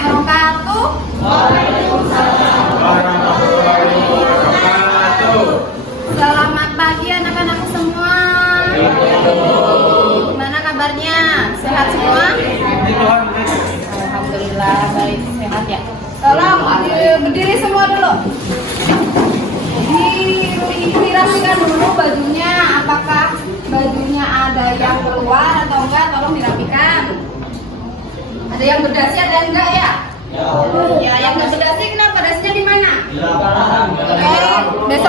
wabarakatuh. Waalaikumsalam warahmatullahi wabarakatuh. Selamat pagi anak-anakku semua. Gimana kabarnya? Sehat semua? Alhamdulillah baik, sehat ya. Tolong berdiri semua dulu. Dirapikan dulu bajunya. Apakah bajunya ada yang keluar atau enggak? Tolong dirapikan. Ada yang berdasi, ada yang enggak ya? Ya, yang nggak berdasi kenapa? Dasinya di mana? Oke,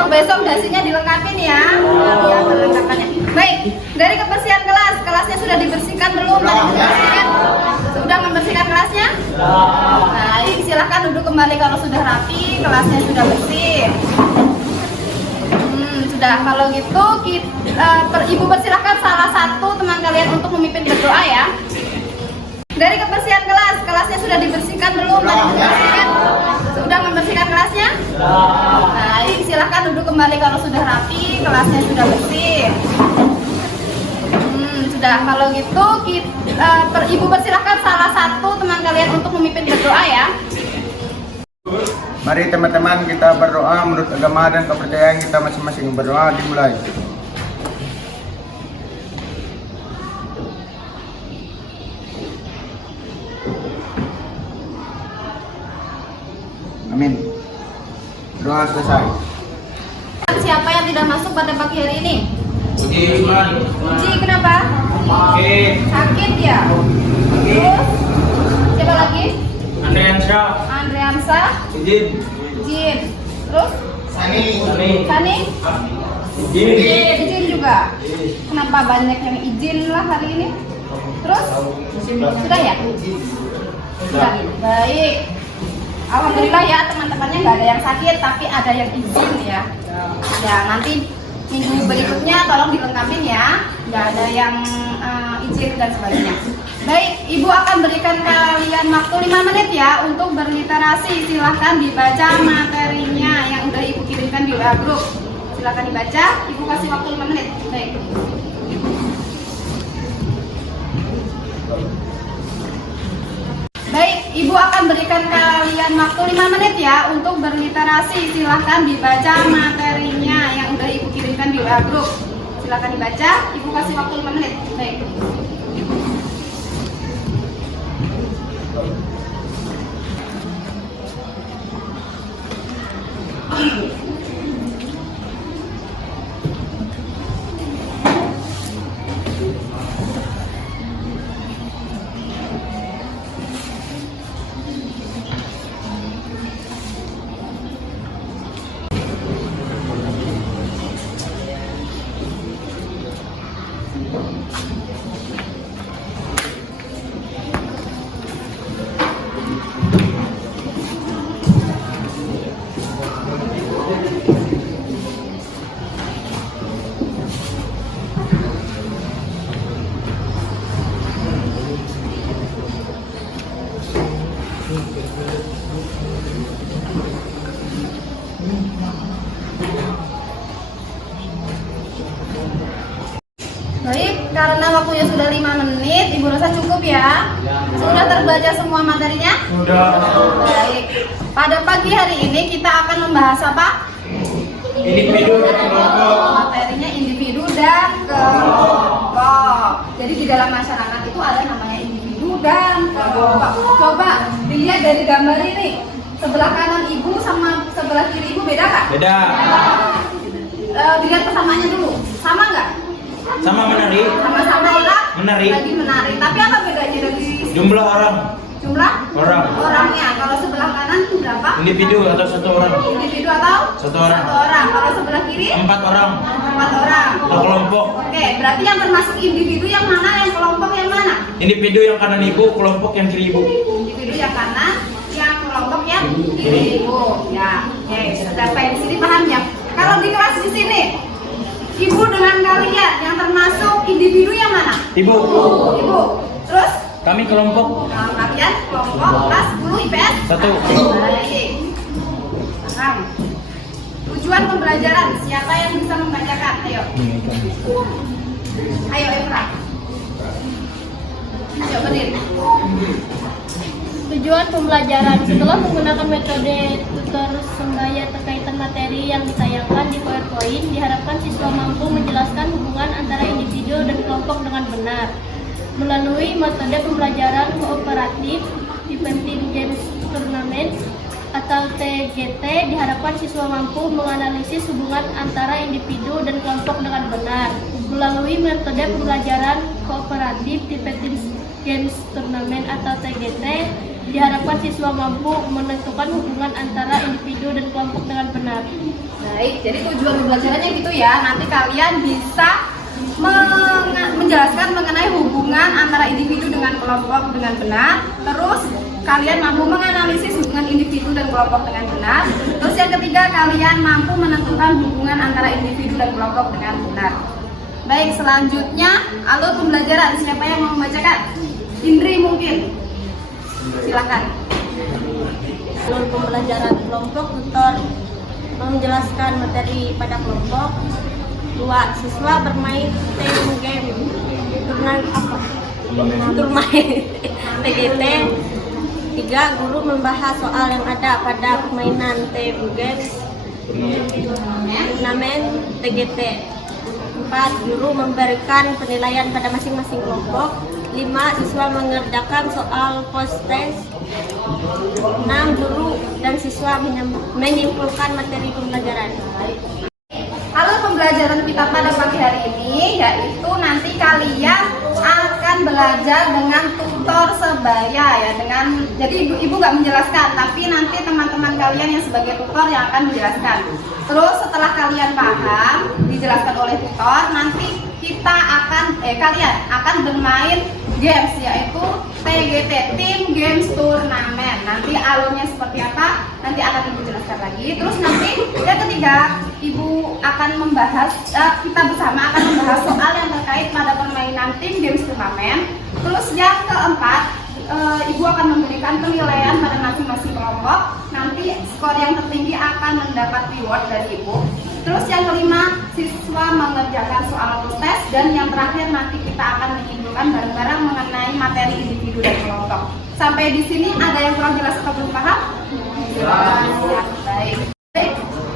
besok dasinya dilengkapin ya. Ya, perlengkapannya. Baik, dari kebersihan kelas, kelasnya sudah dibersihkan belum? Tadi dibersihkan? Sudah membersihkan kelasnya? Nah, ini silahkan duduk kembali kalau sudah rapi, kelasnya sudah bersih. Sudah, kalau gitu Ibu persilahkan salah satu teman kalian untuk memimpin berdoa ya. Dari kebersihan kelas, kelasnya sudah dibersihkan belum? Tadi dibersihkan? Sudah membersihkan kelasnya? Nah, ini silahkan duduk kembali kalau sudah rapi, kelasnya sudah bersih. Sudah, kalau gitu Ibu persilahkan salah satu teman kalian untuk memimpin berdoa ya. Mari teman-teman kita berdoa menurut agama dan kepercayaan kita masing-masing. Berdoa dimulai. Amin. Doa selesai. Siapa yang tidak masuk pada pagi hari ini? Uji Iman. Uji kenapa? Sakit ya? Terus? Siapa lagi? Andreansa. Jin. Terus? Sani? Izin juga. Kenapa banyak yang izin lah hari ini? Terus? Sudah ya? Sudah. Baik. Alhamdulillah ya teman-temannya nggak ada yang sakit tapi ada yang izin ya. Ya nanti minggu berikutnya tolong dilengkapin ya. Nggak ada yang izin dan sebagainya. Baik, Ibu akan berikan kalian waktu 5 menit ya untuk berliterasi. Silahkan dibaca materinya yang udah Ibu kirimkan di WA group. Silahkan dibaca, Ibu kasih waktu 5 menit. Baik. Baik, Ibu akan berikan kalian waktu 5 menit ya untuk berliterasi. Silahkan dibaca materinya yang udah Ibu kirimkan di WA group. Silahkan dibaca, Ibu kasih waktu 5 menit. Baik. Baik, karena waktunya sudah 5 menit, Ibu rasa cukup ya? Sudah terbaca semua materinya? Sudah. Baik, pada pagi hari ini kita akan membahas apa? Individu dan kelompok. Materinya individu dan kelompok. Jadi di dalam masyarakat itu ada namanya individu dan kelompok. Coba dilihat dari gambar ini. Sebelah kanan Ibu sama sebelah kiri Ibu beda nggak? Beda. Dilihat persamaannya dulu. Sama nggak? Sama menari. Sama-sama orang Menari. lagi menari. Tapi apa bedanya dari Jumlah orang. jumlah Orang. orangnya? Kalau sebelah kanan itu berapa? Individu atau satu orang. Individu atau Satu orang. Satu orang. Kalau sebelah kiri 4 orang. 4 orang. Atau kelompok. Oke, berarti yang termasuk individu yang mana, yang kelompok yang mana? Individu yang kanan ibu, kelompok yang kiri ibu. Individu yang kanan, yang kelompok yang kiri ibu. Ya, oke. Sampai di sini paham ya? Kalau di kelas di sini, Ibu dengan kalian yang termasuk individu yang mana? Ibu. Ibu. Terus? Kami kelompok. Kalian kelompok kelas 10 IPS 1. Baik. Paham. Tujuan pembelajaran, siapa yang bisa membacakan? Ayo. Ayo Efra. Ayo berdiri. Tujuan pembelajaran setelah menggunakan metode tutor sembaya terkaitan materi yang ditayangkan di PowerPoint, diharapkan siswa mampu menjelaskan hubungan antara individu dan kelompok dengan benar. Melalui metode pembelajaran kooperatif Tibetan Games Tournament atau TGT, diharapkan siswa mampu menganalisis hubungan antara individu dan kelompok dengan benar. Melalui metode pembelajaran kooperatif Tibetan Games Tournament atau TGT, diharapkan siswa mampu menentukan hubungan antara individu dan kelompok dengan benar. Baik, jadi tujuan pembelajarannya gitu ya. Nanti kalian bisa menjelaskan mengenai hubungan antara individu dengan kelompok dengan benar. Terus kalian mampu menganalisis hubungan individu dan kelompok dengan benar. Terus yang ketiga, kalian mampu menentukan hubungan antara individu dan kelompok dengan benar. Baik, selanjutnya alur pembelajaran. Siapa yang mau membacakan? Indri mungkin. Silakan. Alur pembelajaran kelompok, tutor menjelaskan materi pada kelompok. 2. Siswa bermain team game turnamen TGT. 3. Guru membahas soal yang ada pada permainan team games turnamen TGT. 4. Guru memberikan penilaian pada masing-masing kelompok. 5. Siswa mengerjakan soal post test. 6. Guru dan siswa menyimpulkan materi pembelajaran. Alur pembelajaran kita pada pagi hari ini yaitu nanti kalian akan belajar dengan tutor sebaya ya, jadi ibu nggak menjelaskan, tapi nanti teman-teman kalian yang sebagai tutor yang akan menjelaskan. Terus setelah kalian paham dijelaskan oleh tutor, nanti kalian akan bermain games yaitu TGT Team Games Tournament. Nanti alurnya seperti apa nanti akan ibu jelaskan lagi. Terus nanti yang ketiga, ibu akan membahas, kita bersama akan membahas soal yang terkait pada permainan Team Games Tournament. Terus yang keempat, ibu akan memberikan penilaian pada masing-masing kelompok. Nanti skor yang tertinggi akan mendapat reward dari ibu. Terus yang kelima, siswa mengerjakan soal tes, dan yang terakhir nanti kita akan menyimpulkan bareng-bareng mengenai materi individu dan kelompok. Sampai di sini ada yang kurang jelas atau belum paham? Baik.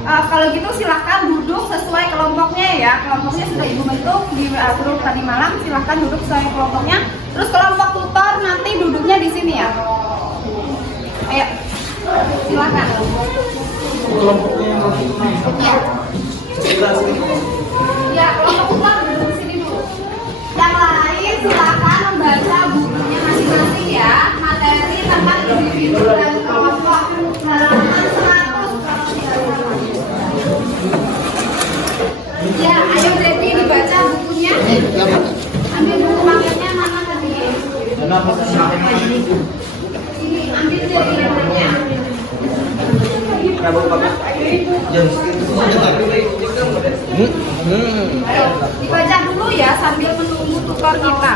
Kalau gitu silahkan duduk sesuai kelompoknya ya. Kelompoknya sudah ibu bentuk di grup tadi malam. Silahkan duduk sesuai kelompoknya. Terus kelompok tutor nanti duduknya di sini ya. Ayo, silahkan. Ya, kelompok tutor duduk di sini dulu. Yang lain silahkan membaca bukunya masing-masing ya. Materi tentang individu dan kelompok halaman 100. Ya, ayo Debbie dibaca bukunya. Ambil buku paketnya mana tadi? Ini ambil dari namanya. Ayo dibaca dulu ya sambil menunggu tutor kita.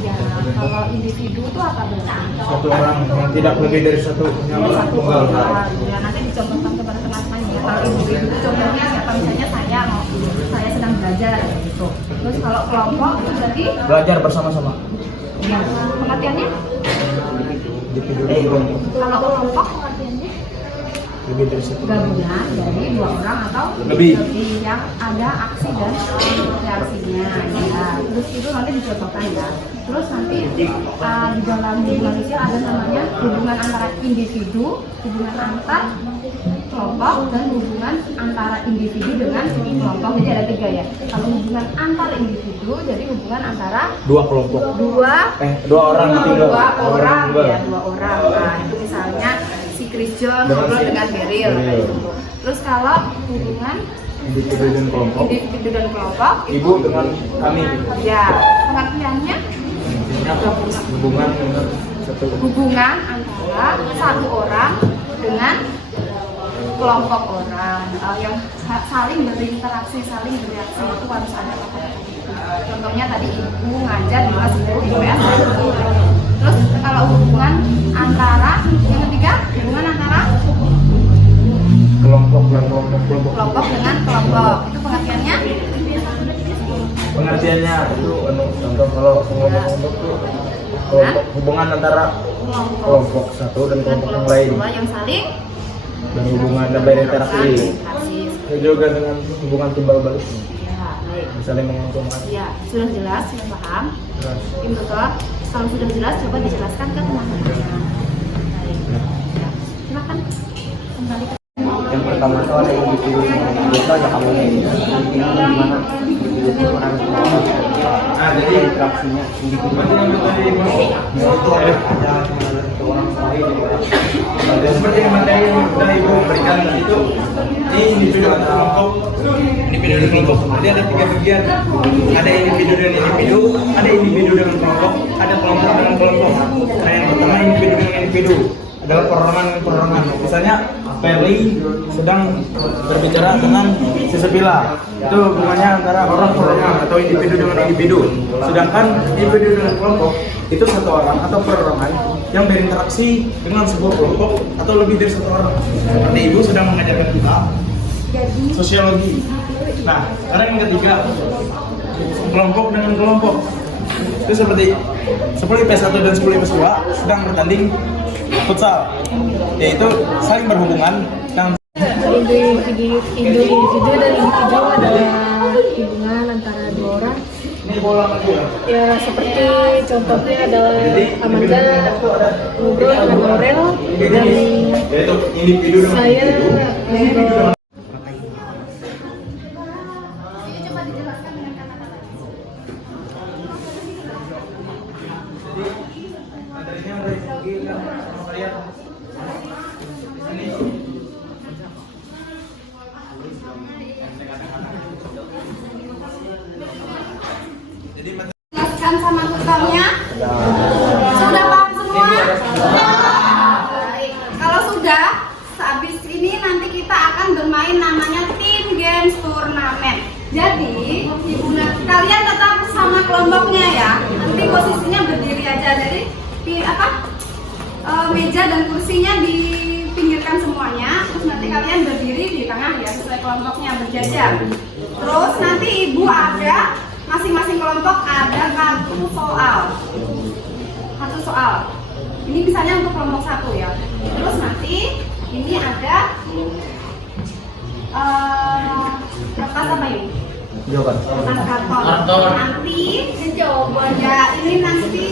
Ya, kalau individu itu apa benar? Satu orang yang tidak lebih dari satu orang. Ya, nanti dicontohkan kepada teman-temannya. Kalau individu itu contohnya siapa, misalnya saya sedang belajar gitu. Terus kalau kelompok itu berarti belajar bersama-sama. ya, pengertiannya? Kalau kelompok pengertiannya Lebih dari satu. gabungan dari 2 orang atau Lebih. yang ada aksi dan reaksinya ya. Terus itu nanti dicontohkan ya. Terus nanti di dalam hubungan sosial ada namanya hubungan antara individu, hubungan antar kelompok, dan hubungan antara individu dengan kelompok. Jadi ada 3 ya. Kalau hubungan antar individu jadi hubungan antara Dua kelompok. dua orang. Ya, 2 orang. Nah, itu misalnya si Chris John ngobrol dengan Beryl kayak gitu. Terus kalau hubungan Individu dan kelompok. individu dan kelompok Ibu dengan kami. ya, pengertiannya Hubungan dengan satu. hubungan antara satu orang dengan kelompok orang yang saling berinteraksi, saling bereaksi, itu harus ada kata. Contohnya tadi ibu ngajar di kelas IPS. Terus kalau hubungan antara yang ketiga, hubungan antara Kelompok dan kelompok. kelompok dengan kelompok, itu pengertiannya Pengertiannya itu contoh kalau kelompok itu hubungan antara kelompok satu dan kelompok yang lain, dua yang saling dan hubungan dan berinteraksi. interaksi. Juga dengan hubungan timbal balik, Ya, baik. saling menguntungkan. Ya, sudah jelas, sudah paham. Terus, Tim tutor, kalau sudah jelas coba dijelaskan ke teman-teman. Baik. Ya, silakan kembali ke yang pertama itu ada individu biasa aja kamu gimana individu orang jadi interaksinya individu itu ada orang lain seperti yang materi yang sudah ibu berikan itu ini individu dan kelompok jadi ada 3 bagian, ada individu dan individu, ada individu dengan kelompok, ada kelompok dengan kelompok. Nah yang pertama individu dengan individu adalah perorangan. Misalnya Feli sedang berbicara dengan si Sepila, itu hubungannya antara orang perorangan atau individu dengan individu. Sedangkan individu dengan kelompok itu satu orang atau perorangan yang berinteraksi dengan sebuah kelompok atau lebih dari satu orang. Seperti ibu sedang mengajarkan kita sosiologi. Nah, sekarang yang ketiga, kelompok dengan kelompok. Itu seperti PS1 dan 10 PS2 sedang bertanding futsal, yaitu saling berhubungan dan Individu dan individu adalah hubungan antara dua orang. Ya seperti contohnya adalah Amanda ngobrol dengan Aurel dan yaitu individu dengan saya individu. ngobrol. coba dijelaskan dengan kata-kata. Jelaskan sama tutornya. Sudah paham semua? Baik. Kalau sudah, sehabis ini nanti kita akan bermain namanya team games turnamen. Jadi, kalian tetap sama kelompoknya ya. Nanti posisinya berdiri aja. Jadi, meja dan kursinya dipinggirkan semuanya. Terus nanti kalian berdiri di tengah ya, sesuai kelompoknya berjajar. Terus nanti ibu ada, masing-masing kelompok ada kartu soal. Ini misalnya untuk kelompok 1 ya. Terus nanti ini ada kertas apa ini? Kertas karton. Nanti coba ya, ini nanti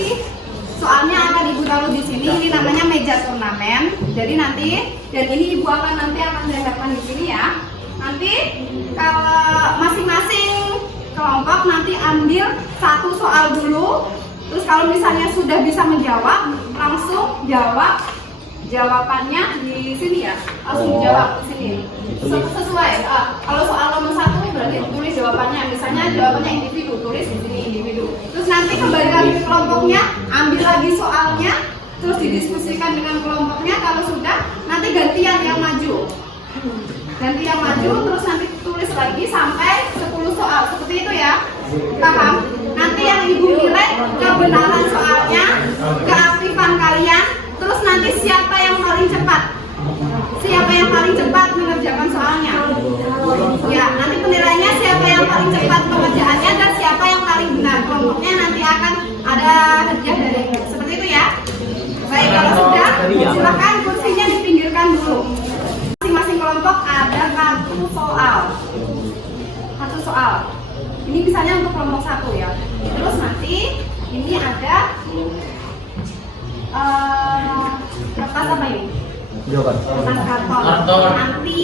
soalnya akan ibu taruh di sini. Ini namanya meja turnamen. Jadi nanti dan ini ibu akan mendapatkan di sini ya. Nanti kalau masing-masing kelompok nanti ambil 1 soal dulu. Terus kalau misalnya sudah bisa menjawab, langsung jawab jawabannya di sini ya. Langsung jawab di sini. Sesuai. Kalau soal nomor 1 berarti tulis jawabannya. Misalnya jawabannya individu, tulis di sini individu. Terus nanti kembali lagi ke kelompoknya, ambil lagi soalnya, terus didiskusikan dengan kelompoknya. Kalau sudah, nanti gantian yang maju. Terus nanti tulis lagi sampai 10 soal. Seperti itu ya. Paham? Nanti yang ibu nilai kebenaran soalnya, keaktifan kalian, terus nanti siapa yang paling cepat mengerjakan soalnya. Ya, nanti penilaiannya siapa yang paling cepat pengerjaannya dan siapa yang paling benar. Kelompoknya nanti akan ada hadiah dari ibu. Seperti itu ya. Baik, kalau sudah, silakan kursinya dipinggirkan dulu. Masing-masing kelompok ada kartu soal. Ini misalnya untuk kelompok 1 ya. Terus nanti ini ada kertas apa ini? Kertas karton. Nanti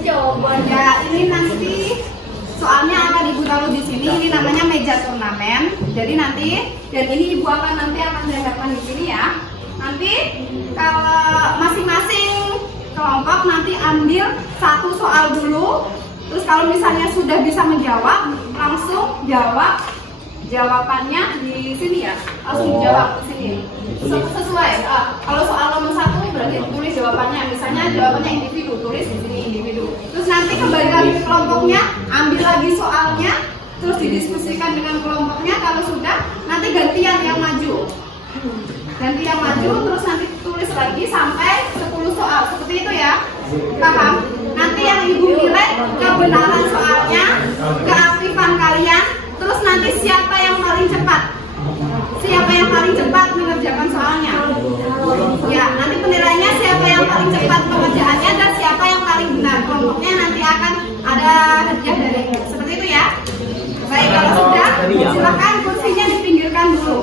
coba ya, ini nanti soalnya akan ibu taruh di sini. Ini namanya meja turnamen. Jadi nanti dan ini ibu akan mendapatkan di sini ya. Nanti kalau masing-masing kelompok nanti ambil 1 soal dulu. Terus kalau misalnya sudah bisa menjawab, langsung jawab jawabannya di sini ya. Langsung jawab di sini. Sesuai. Kalau soal nomor 1 berarti tulis jawabannya. Misalnya jawabannya individu, tulis di sini individu. Terus nanti kembali lagi ke kelompoknya, ambil lagi soalnya, terus didiskusikan dengan kelompoknya. Kalau sudah, nanti gantian yang maju. Terus nanti tulis lagi sampai 10 soal. Seperti itu ya. Paham? Nanti yang ibu nilai kebenaran soalnya, keaktifan kalian, terus nanti siapa yang paling cepat siapa yang paling cepat mengerjakan soalnya. Ya, nanti penilaiannya siapa yang paling cepat pengerjaannya dan siapa yang paling benar. Kelompoknya nanti akan ada hadiah dari ibu. Seperti itu ya. Baik, kalau sudah, silakan kursinya dipinggirkan dulu.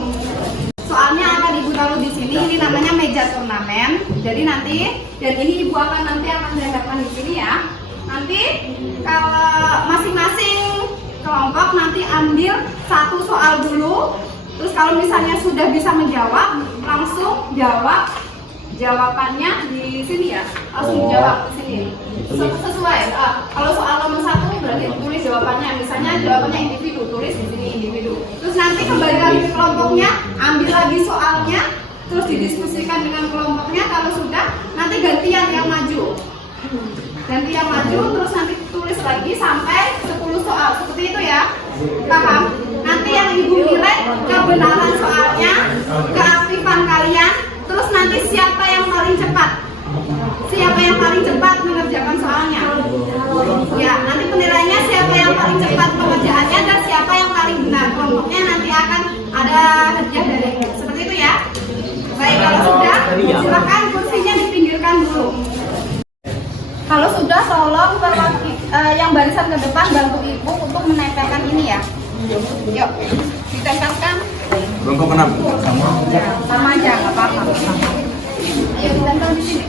Soalnya akan ibu taruh di sini. Ini namanya meja turnamen. Jadi nanti, dan ini ibu nanti akan menggambarkan di sini ya. Nanti kalau masing-masing kelompok nanti ambil satu soal dulu. Terus kalau misalnya sudah bisa menjawab, langsung jawab jawabannya di sini ya. Langsung jawab di sini. Sesuai. Kalau soal nomor 1 berarti tulis jawabannya. Misalnya jawabannya individu, tulis di sini individu. Terus nanti kembali lagi ke kelompoknya, ambil lagi soalnya, terus didiskusikan dengan kelompoknya. Kalau sudah, nanti gantian yang maju. Ganti yang maju, terus nanti tulis lagi sampai 10 soal. Seperti itu ya. Paham? Nanti yang ibu nilai kebenaran soalnya, keaktifan kalian, terus nanti siapa yang paling cepat. Siapa yang paling cepat mengerjakan soalnya. Ya, nanti penilaiannya siapa yang paling cepat pengerjaannya dan siapa yang paling benar. Kelompoknya nanti akan ada hadiah dari ibu. Seperti itu ya. Baik, kalau sudah, silakan kursinya dipinggirkan dulu. Kalau sudah, tolong yang barisan ke depan bantu ibu untuk menempelkan ini ya. Yuk, ditempelkan. Kelompok 6. Sama aja, nggak apa-apa. Ayo ditempel di sini.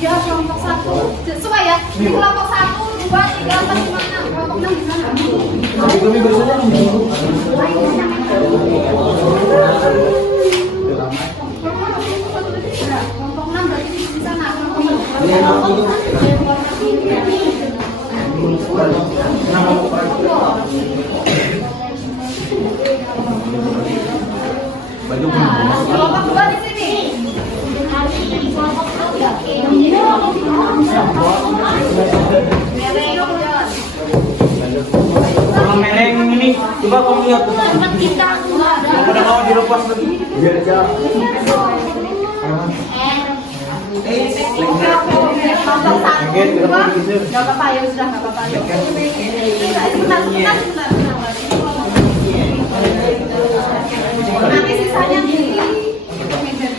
Iya, ya, kelompok 1 sesuai ya. Di kelompok 1, 2, 3, 4, 5, 6. Kelompok 6 di mana? Kelompok 6 berarti di sana. Kelompok 2 di sini. Kalau mereng ini, coba kamu lihat. Udah mau dilepas lagi. Biar aja. Gak apa-apa ya, sudah gak apa-apa. Sebentar. Nanti sisanya di meja.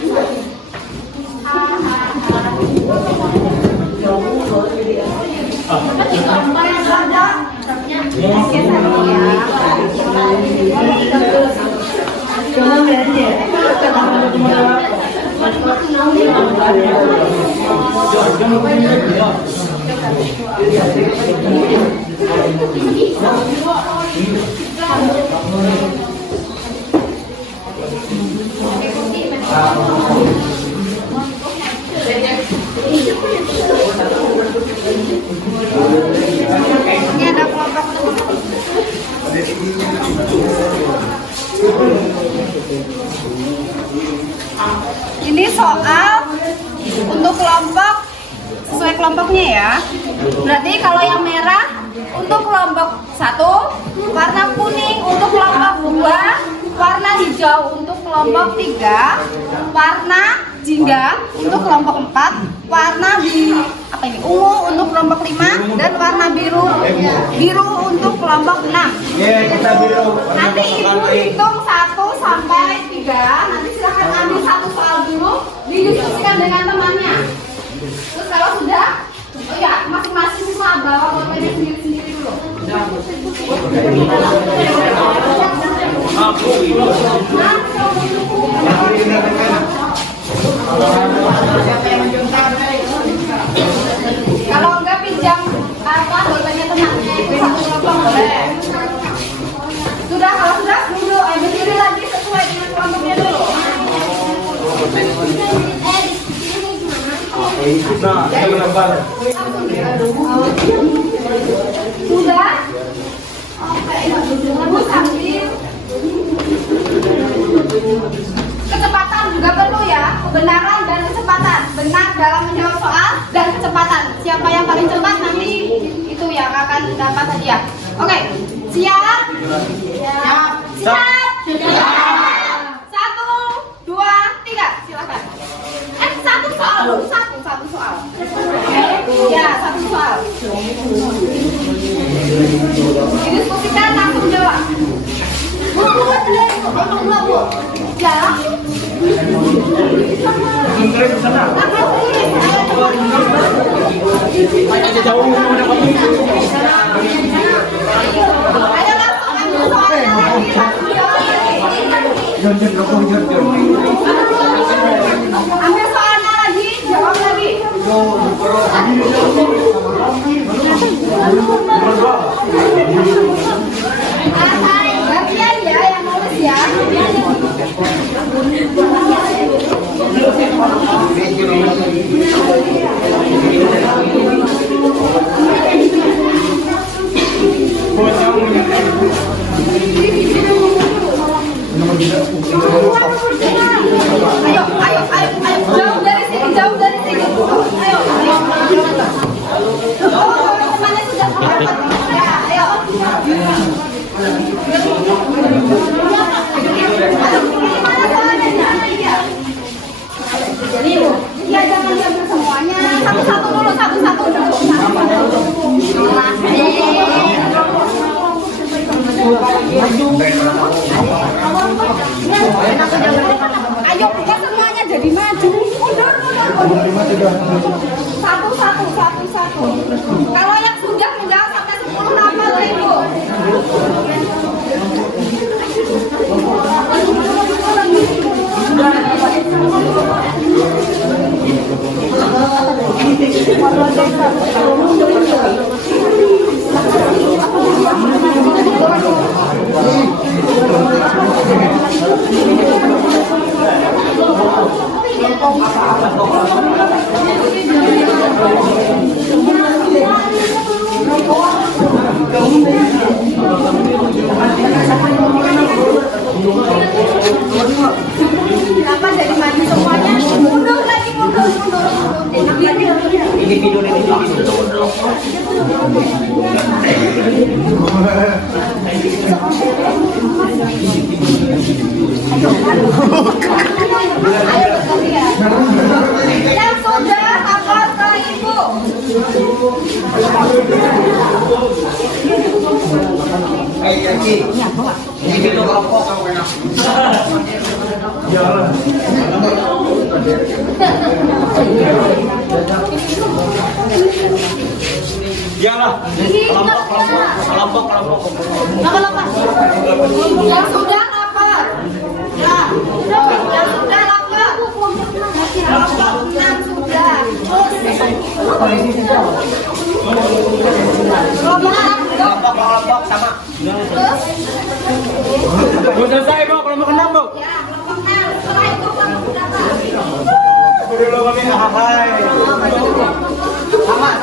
Ini ada kelompok. Ini soal untuk kelompok sesuai kelompoknya ya. Berarti kalau yang merah untuk kelompok 1, warna kuning untuk kelompok 2, warna hijau untuk kelompok 3, warna jingga untuk kelompok 4, warna ungu untuk kelompok 5, dan warna biru untuk kelompok 6. Nanti ibu hitung 1 sampai 3. Nanti silahkan ambil satu soal dulu, didiskusikan dengan temannya. Terus kalau sudah, oh ya, masing-masing siswa bawa pulpennya sendiri-sendiri dulu. Kalau enggak pinjam pulpennya temannya, itu satu kelompok boleh. Sudah, kalau sudah dulu berdiri lagi sesuai dengan kelompoknya dulu. Sudah? Oke, ibu sambil kecepatan juga perlu ya, kebenaran dan kecepatan. Benar dalam menjawab soal dan kecepatan. Siapa yang paling cepat nanti itu yang akan dapat hadiah. Oke, siap? Siap. Satu, dua, tiga, silakan. Satu soal dulu, satu soal. Ya, satu soal. Didiskusikan langsung jawab. Bu. Ya. Ayo langsung ambil soalnya lagi. Ambil soalnya lagi, jawab lagi. Bagian ya yang nulis ya. Ayo, jauh dari sini. Ayo. Temannya sudah ya, ayo. Iya, jangan diambil semuanya. Satu-satu dulu, satu-satu dulu. Ayo, bukan semuanya jadi maju. Mundur. Satu-satu. Kalau yang sudah menjawab sampai 10 nama Ibu. Kenapa jadi maju semuanya? Mundur lagi, mundur. Individu. Ayo bergantian. Yang sudah hafal ke Ibu. Individu kelompok kamu enak. Iyalah. Kelompok. Yang sudah hafal. Ya. Yang sudah hafal. Yang sudah. Kelompok sama. Terus. Udah selesai, Bu. Kelompok 6, Bu. Ya, kelompok 6. Setelah itu kelompok berapa? Dulu kami hai. Sama.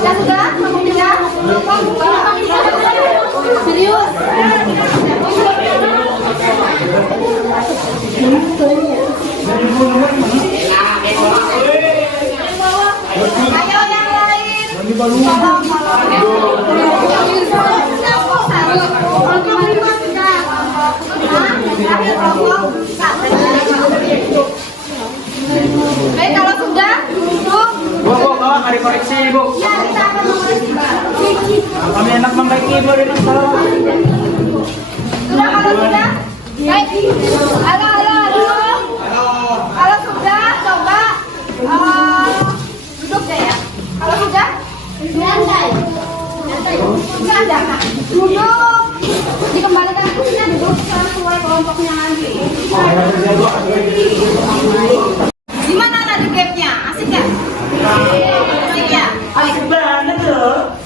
Ya sudah, kelompok 3. Serius? Ayo yang lain. Baik, kalau sudah duduk. Bu, bawa hari koreksi, Bu. Ya, kita akan mengoreksi. Kami enak membaiki, Bu. Sudah, kalau sudah. Baik. Halo. Kalau sudah, coba duduk deh ya. Kalau sudah, santai. Nah, duduk. Dikembalikan kursinya, duduk sesuai kelompoknya nanti. Gimana tadi gamenya? Asik ya? Asik ya? Asik banget loh.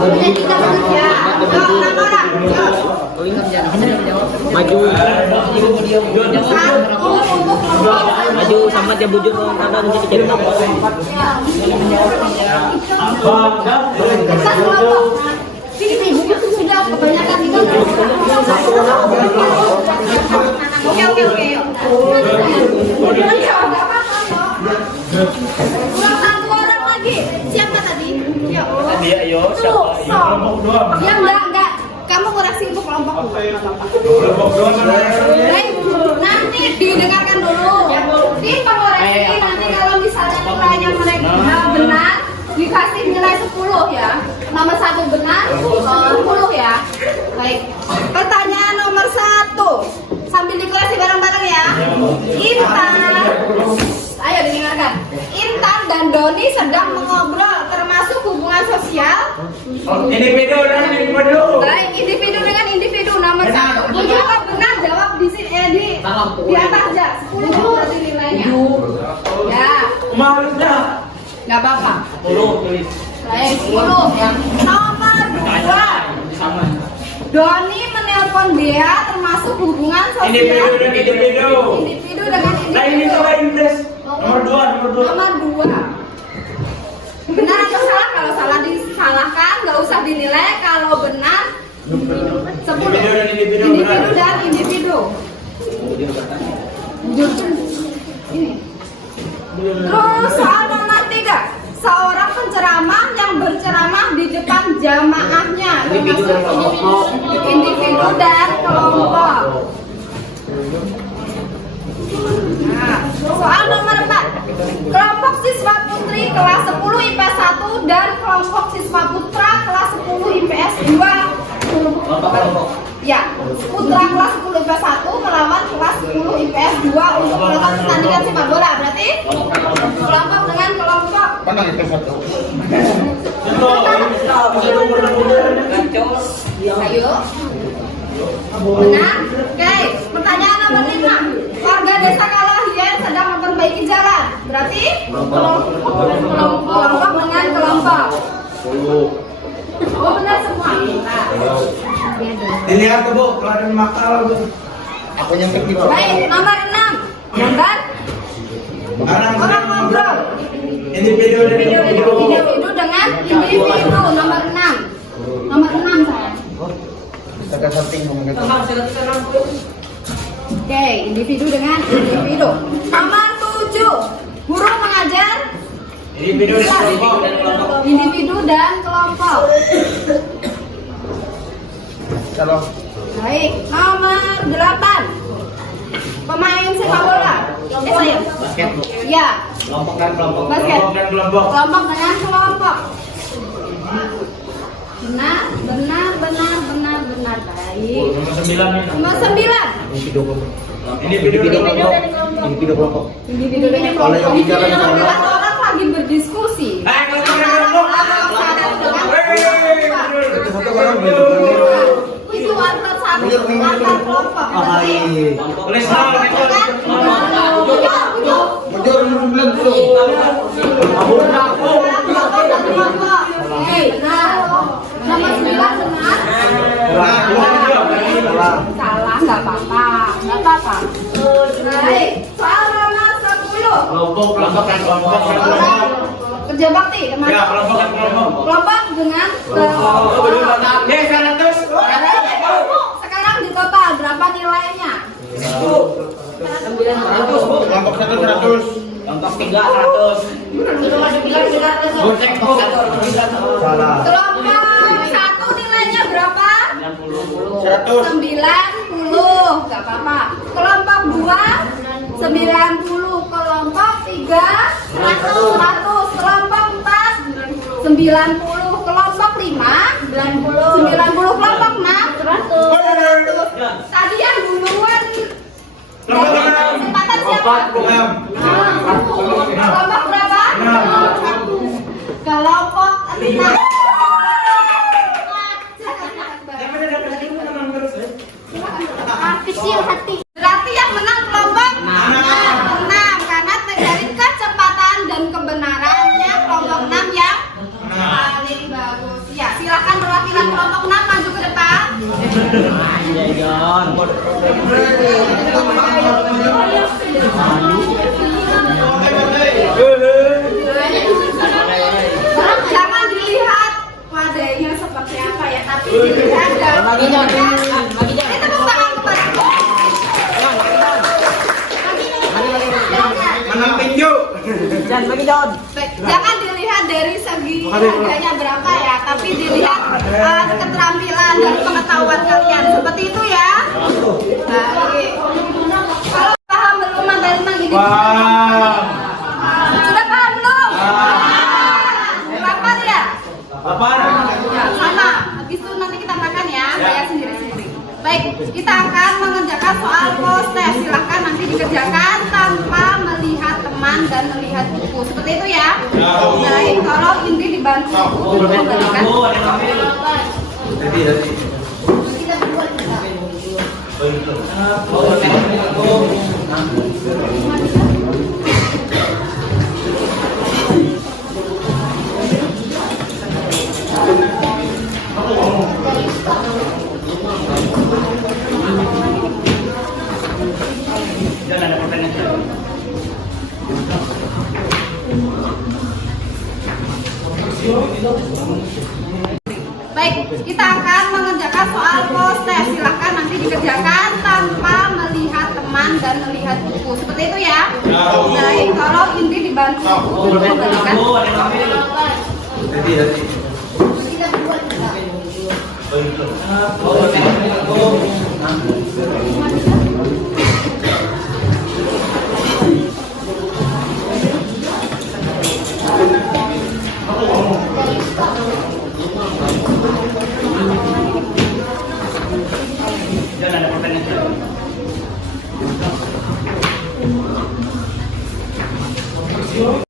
Punya 3 menit ya. Yuk, 6 orang. Yuk. Maju. Maju sama dia bujur karena nanti jadi tambah. Kita kelompok. Sini, itu sudah kebanyakan itu. Oke, yuk. Kurang 1 orang lagi. Siapa tadi? Yuk. Dia yo siapa? Yang enggak. Kamu koreksi untuk kelompok. Nanti didengarkan dulu. Tim pengoreksi nanti kalau misalnya nilainya mereka benar dikasih nilai 10 ya. Nomor 1 benar 10 ya. Baik. Pertanyaan nomor 1. Sambil dikoreksi bareng-bareng ya. Intan. Ayo didengarkan. Intan dan Doni sedang mengobrol termasuk hubungan sosial. Individu dan individu. Baik, individu dengan individu nomor 1. Jawab benar, jawab di sini di atas aja. 10 berarti nilainya. Ya, Malusnya. nggak apa-apa. 10 tulis. Baik, 10 ya. Nomor 2. Doni menelpon Bea termasuk hubungan sosial. Individu dan individu. Individu dengan Nah ini individu. soal Inggris. Nomor 2. Nomor 2. Benar atau salah? Kalau salah disalahkan, nggak usah dinilai. Kalau benar 10. Individu dan individu, Individu benar. dan individu. Ini. Terus soal nomor 3. Seorang penceramah yang berceramah di depan jamaahnya termasuk individu dan kelompok. Nah, soal nomor 4. Kelompok siswa putri kelas 10 IPS 1 dan kelompok siswa putra kelas 10 IPS 2. Ya, putra kelas 10 IPS 1 melawan kelas 10 IPS 2 untuk melakukan pertandingan sepak bola. Berarti kelompok dengan kelompok. Pandang itu satu. Ayo. Benar? Oke, pertanyaan nomor 5. Warga desa Kalahian sedang memperbaiki jalan. Berarti kelompok dengan kelompok. Oh benar semua. Nah. Dilihat tuh Bu, kalau ada makal Bu. Aku yang ketiga. Baik, nomor 6. Gambar orang ngobrol. Individu dan individu. Individu dengan individu. Nomor 6. Nomor 6 sayang. Ada setting ngomong gitu. Oke, individu dengan individu. Nomor 7. Guru mengajar Individu dan kelompok. individu dan kelompok. Kalau Baik, nomor 8. Pemain sepak bola. Saya. basket Bu. Ya, Kelompok dan kelompok. basket. Kelompok dan kelompok. Kelompok dengan kelompok. Benar. Baik. Nomor 9 nih. Nomor 9. Individu kelompok. Individu dan kelompok. Individu kelompok. Individu dengan Kalau yang kelompok. tiga kan Ini sama. 16 orang lagi berdiskusi. Kelompok dan kelompok. Itu satu orang gitu. Itu antar satu, antar kelompok. Baik. Tulis nama. Mujur bulan dulu. Hei, benar. Nomor 9 benar. Salah, nggak apa-apa. Baik, soal nomor 10. Kelompok dan kelompok. Kerja bakti, teman. Ya, kelompok dan kelompok. Kelompok dengan kelompok. Ya, 100. Sekarang di total berapa nilainya? Kelompok 100. Kelompok 300. Salah. Kelompok 1 nilainya berapa? 100. 90, nggak apa-apa. Kelompok 2 90, kelompok 3 100, kelompok 4 90, kelompok 5 90, kelompok 6 100. Tadi yang duluan kesempatan siapa? Kelompok berapa? Kelompok 6. Kecil hati. Berarti yang menang kelompok 6 karena dari kecepatan dan kebenarannya kelompok 6 yang paling bagus. Ya, silakan Iya, John. Jangan dilihat wadahnya seperti apa ya, tapi dilihat dan Lagi, John. Lagi, John. tepuk tangan kepada Menang tinju. John, lagi, John. Baik, jangan dilihat dari segi harganya berapa ya, tapi dilihat keterampilan dan pengetahuan kalian. Seperti itu ya. Baik. Kalau paham belum tentang ini? Sudah paham belum? Lapar ya? Ya, sama. Habis itu nanti kita makan ya, bayar sendiri-sendiri. Baik, kita akan mengerjakan soal post-test. Silahkan nanti dikerjakan tanpa melihat teman dan melihat buku. Seperti itu ya. Baik, tolong Indri dibantu untuk memberikan. Kita berdua juga. Baik, kita akan mengerjakan soal post-test. Silahkan nanti dikerjakan tanpa melihat teman dan melihat buku. Seperti itu ya. Baik, tolong Indri dibantu untuk memberikan. Kita berdua juga.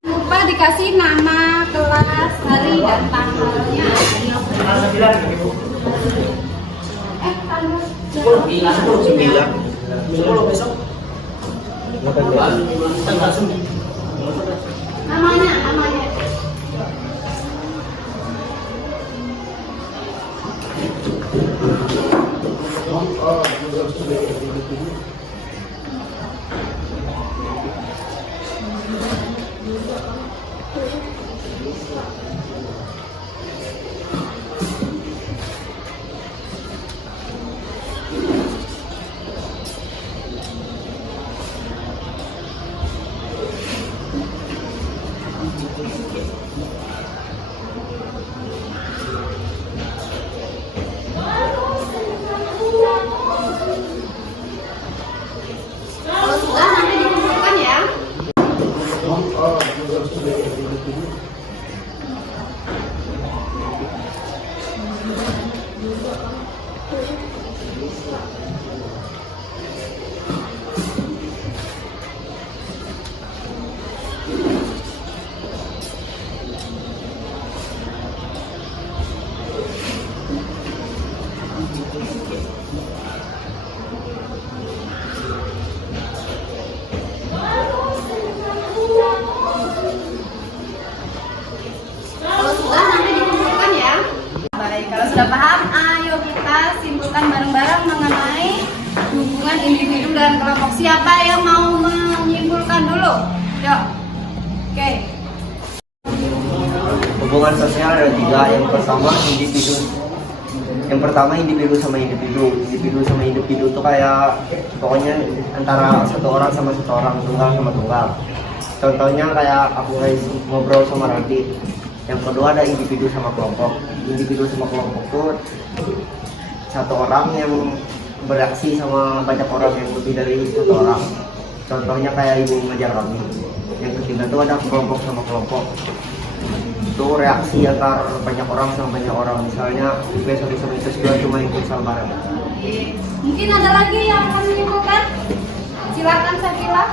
Lupa dikasih nama, kelas, hari, dan tanggalnya. Namanya. Kalau sudah nanti dikumpulkan ya. Kalau sudah nanti dikumpulkan ya. Baik, kalau sudah paham, ayo kita simpulkan bareng-bareng mengenai hubungan individu dan kelompok. Siapa yang mau menyimpulkan dulu? Yuk. Oke. Hubungan sosial ada 3. Yang pertama individu. Yang pertama individu sama individu. Individu sama individu itu kayak pokoknya antara satu orang sama satu orang, tunggal sama tunggal. Contohnya kayak aku guys ngobrol sama Radit. Yang kedua ada individu sama kelompok. Individu sama kelompok itu satu orang yang bereaksi sama banyak orang yang lebih dari satu orang. Contohnya kayak ibu mengajar kami. Yang ketiga itu ada kelompok sama kelompok. Itu reaksi antar banyak orang sama banyak orang. Misalnya besok itu juga cuma ikut sama bareng. Mungkin ada lagi yang akan menyimpulkan? Silakan Sakila.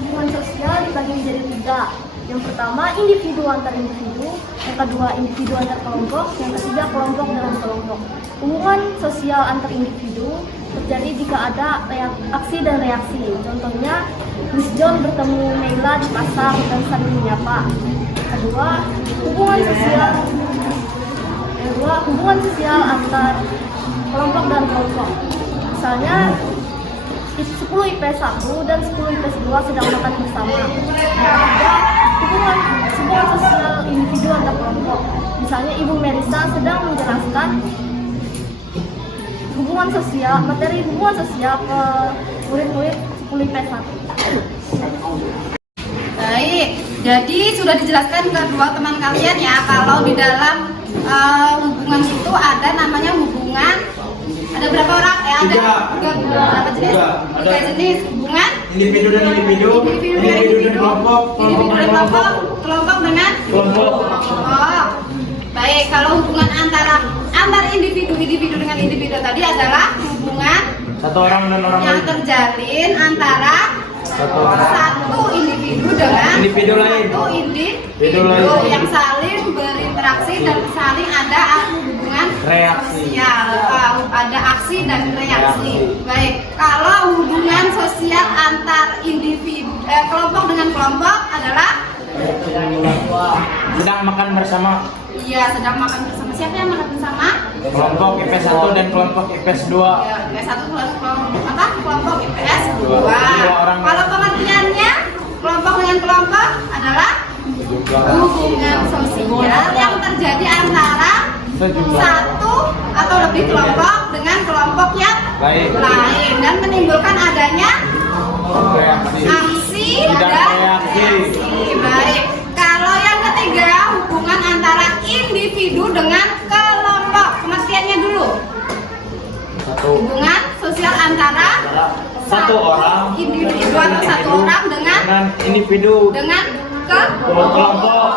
Hubungan sosial dibagi menjadi 3. Yang pertama individu antar individu, yang kedua individu antar kelompok, yang ketiga kelompok dalam kelompok. Hubungan sosial antar individu terjadi jika ada aksi dan reaksi. Contohnya, Miss John bertemu Meila di pasar dan saling menyapa. Kedua, hubungan sosial Yang kedua, hubungan sosial antar kelompok dan kelompok. Misalnya 10 IPS 1 dan 10 IPS 2 sedang makan bersama. Yang ketiga, hubungan sosial individu antar kelompok. Misalnya Ibu Melisa sedang menjelaskan materi hubungan sosial ke murid-murid 10 IPS 1. Baik, jadi sudah dijelaskan ke dua teman kalian ya, kalau di dalam hubungan itu ada namanya hubungan, ada berapa orang? Ada berapa jenis? Tiga jenis hubungan Individu dan individu, individu dan kelompok, individu dan kelompok, kelompok dengan kelompok. Oh, baik, kalau hubungan antar individu dengan individu tadi adalah hubungan Satu orang dan orang yang lain. terjalin antara satu individu dengan Individu lain. satu individu lain. yang saling berinteraksi dan saling ada hubungan Reaksi. sosial, ada aksi dan reaksi. Baik, kalau hubungan sosial antar individu kelompok dengan kelompok adalah Sedang makan bersama iya sedang makan bersama. Siapa yang makan bersama? kelompok IPS 1 dan kelompok IPS 2. Ya, IPS 1 kelompok IPS 2. Dua orang. Kalau pengertiannya kelompok dengan kelompok adalah hubungan sosial yang terjadi antara satu atau lebih kelompok dengan kelompok yang lain dan menimbulkan adanya aksi Dan dan reaksi. reaksi. Baik. Kalau yang ketiga hubungan antara individu dengan kelompok. Pengertiannya dulu. Hubungan sosial antara Satu orang individu atau satu orang dengan individu kelompok.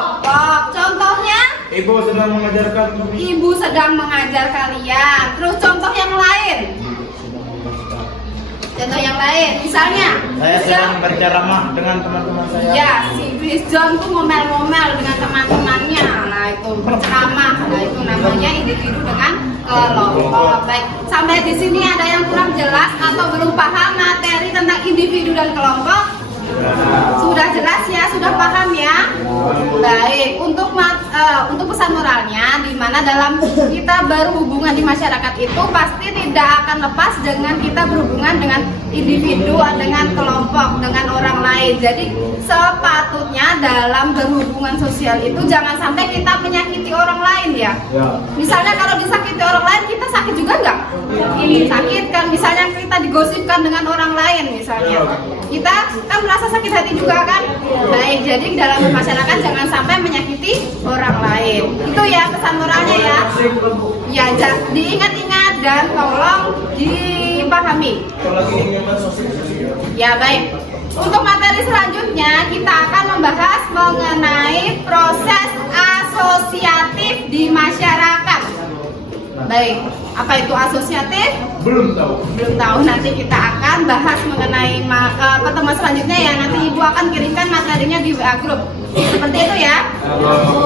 Contohnya Ibu sedang mengajarkan ibu sedang mengajar kalian. Terus contoh yang lain. Contoh yang lain, misalnya saya sedang berceramah dengan teman-teman saya. ya, si Chris John tuh ngomel-ngomel dengan teman-temannya. Nah, itu berceramah. Nah, itu namanya individu dengan kelompok. Baik, sampai di sini ada yang kurang jelas atau belum paham materi tentang individu dan kelompok? Sudah jelas ya, sudah paham ya? Baik, untuk pesan moralnya, di mana dalam kita berhubungan di masyarakat itu pasti tidak akan lepas dengan kita berhubungan dengan individu, dengan kelompok, dengan orang lain. Jadi sepatutnya dalam berhubungan sosial itu jangan sampai kita menyakiti orang lain ya. Misalnya kalau disakiti orang lain, kita sakit juga nggak? Ini sakit kan, misalnya kita digosipkan dengan orang lain misalnya. Kita kan merasa sakit hati juga kan? Baik, jadi dalam bermasyarakat jangan sampai menyakiti orang lain. Itu ya pesan moralnya ya. Ya, diingat-ingat dan tolong dipahami. Ya, baik. Untuk materi selanjutnya kita akan membahas mengenai proses asosiatif di masyarakat. Baik, apa itu asosiatif? Belum tahu. Belum tahu, nanti kita akan bahas mengenai pertemuan selanjutnya ya. Nanti Ibu akan kirimkan materinya di WA Group. Seperti itu ya.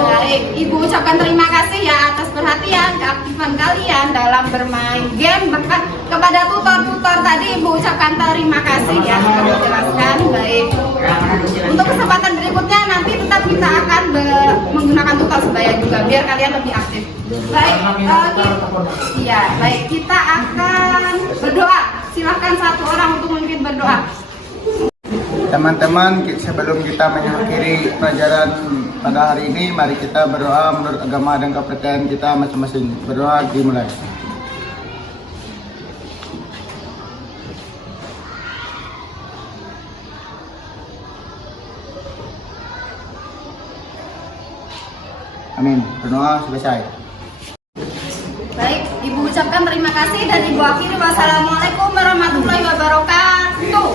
Baik, Ibu ucapkan terima kasih ya atas perhatian, keaktifan kalian dalam bermain game. Bahkan kepada tutor-tutor tadi Ibu ucapkan terima kasih ya sudah menjelaskan. Baik. Untuk kesempatan berikutnya nanti tetap kita akan menggunakan tutor sebaya juga biar kalian lebih aktif. Baik, baik, kita akan berdoa. Silahkan satu orang untuk memimpin berdoa. Teman-teman, sebelum kita mengakhiri pelajaran pada hari ini, mari kita berdoa menurut agama dan kepercayaan kita masing-masing. Berdoa dimulai. Amin. Berdoa selesai. Baik, Ibu ucapkan terima kasih dan Ibu akhiri. Wassalamualaikum warahmatullahi wabarakatuh.